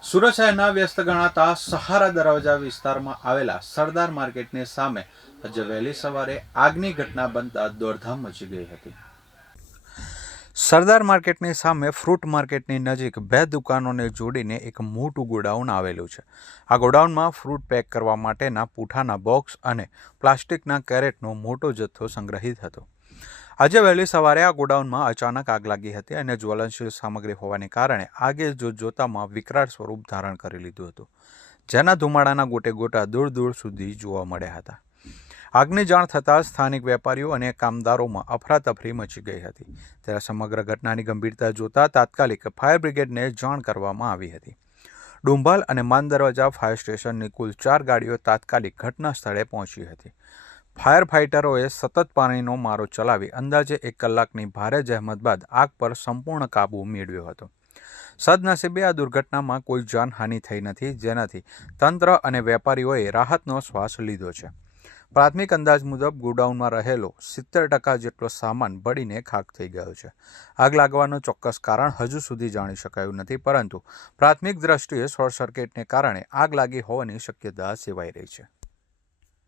સુરત શહેરના વ્યસ્ત ગણાતા સહારા દરવાજા વિસ્તારમાં આવેલા સરદાર માર્કેટની સામે આજે વહેલી સવારે આગની ઘટના બનતા દોડધામ મચી ગઈ હતી। સરદાર માર્કેટની સામે ફ્રૂટ માર્કેટની નજીક બે દુકાનોને જોડીને એક મોટું ગોડાઉન આવેલું છે। આ ગોડાઉનમાં ફ્રૂટ પેક કરવા માટેના પૂંઠાના બોક્સ અને પ્લાસ્ટિકના કેરેટનો મોટો જથ્થો સંગ્રહિત હતો। આજે વહેલી સવારે આ ગોડાઉનમાં અચાનક આગ લાગી હતી અને જ્વલનશીલ સામગ્રી હોવાને કારણે આગે જોતામાં વિકરાળ સ્વરૂપ ધારણ કરી લીધું હતું, જેના ધુમાડાના ગોટે ગોટા દૂર દૂર સુધી જોવા મળ્યા હતા। આગની જાણ થતાં સ્થાનિક વેપારીઓ અને કામદારોમાં અફરાતફરી મચી ગઈ હતી। ત્યારે સમગ્ર ઘટનાની ગંભીરતા જોતા તાત્કાલિક ફાયર બ્રિગેડને જાણ કરવામાં આવી હતી। ડુંભાલ અને માન દરવાજા ફાયર સ્ટેશનની કુલ 4 ગાડીઓ તાત્કાલિક ઘટના સ્થળે પહોંચી હતી। ફાયર ફાઇટરોએ સતત પાણીનો મારો ચલાવી અંદાજે 1 કલાકની ભારે જહેમત બાદ આગ પર સંપૂર્ણ કાબૂ મેળવ્યો હતો। સદનસીબે આ દુર્ઘટનામાં કોઈ જાનહાનિ થઈ નથી, જેનાથી તંત્ર અને વેપારીઓએ રાહતનો શ્વાસ લીધો છે। પ્રાથમિક અંદાજ મુજબ ગોડાઉનમાં રહેલો 70% જેટલો સામાન બળીને ખાખ થઈ ગયો છે। આગ લાગવાનું ચોક્કસ કારણ હજુ સુધી જાણી શકાયું નથી, પરંતુ પ્રાથમિક દ્રષ્ટિએ શોર્ટ સર્કિટને કારણે આગ લાગી હોવાની શક્યતા સેવાઈ રહી છે।